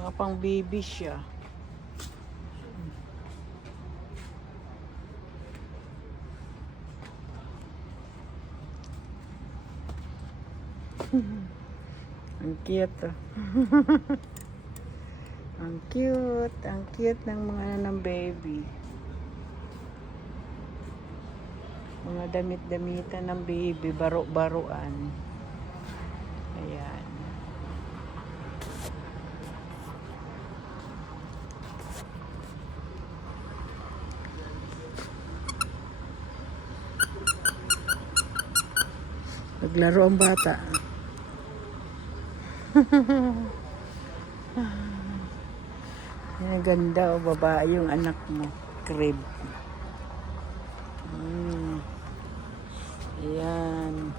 Mga pang baby siya. Ang cute oh. Ang cute ng mga ng baby. Mga damit-damitan ng baby, baro-baruan. Ayan. Naglaro ang bata. Yan, ganda o babae yung anak mo. Crib. Ayan.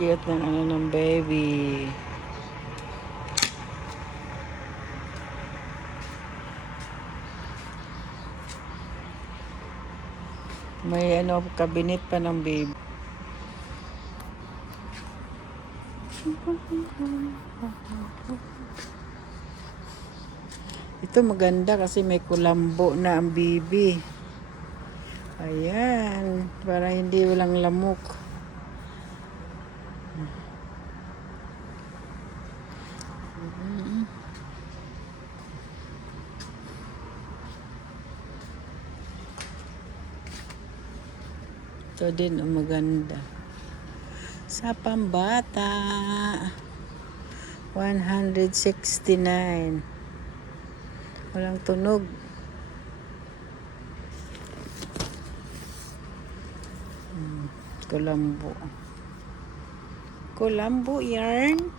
Cute ng ano ng baby. May ano, cabinet pa ng baby. Ito maganda kasi may kulambo na ang baby. Ayan, para hindi walang lamok. Ito din ang maganda. Sa pambata. 169. Walang tunog. Kulambo. Kulambo yarn.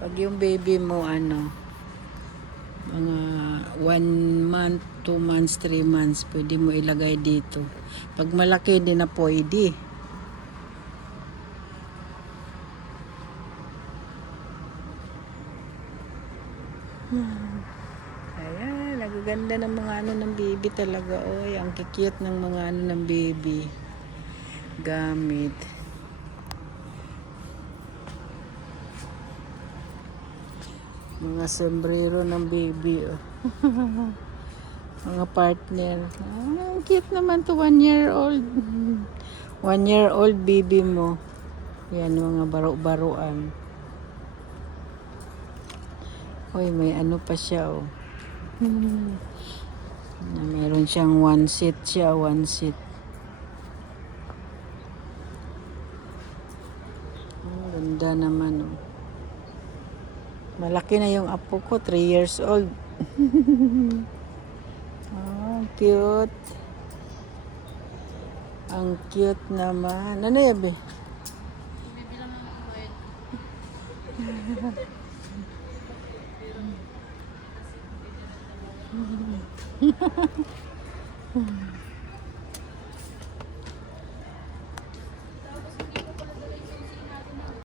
Pag yung baby mo ano, mga 1 month, 2 months, 3 months, pwede mo ilagay dito. Pag malaki, hindi na pwede. Ayan, nagaganda ng mga ano ng baby talaga. Oy, ang cute ng mga ano ng baby. Gamit. Mga sombrero ng baby. Oh. Mga partner. Ah, cute naman to 1 year old. 1 year old baby mo. Yan, mga baro-baruan. Hoy, may ano pa siya, oh. Meron siyang 1 seat siya, 1 seat. Ganda naman, oh. Malaki na yung apo ko, 3 years old. Oh, cute. Ang cute naman. Ano yan, be? Bibilang ng word.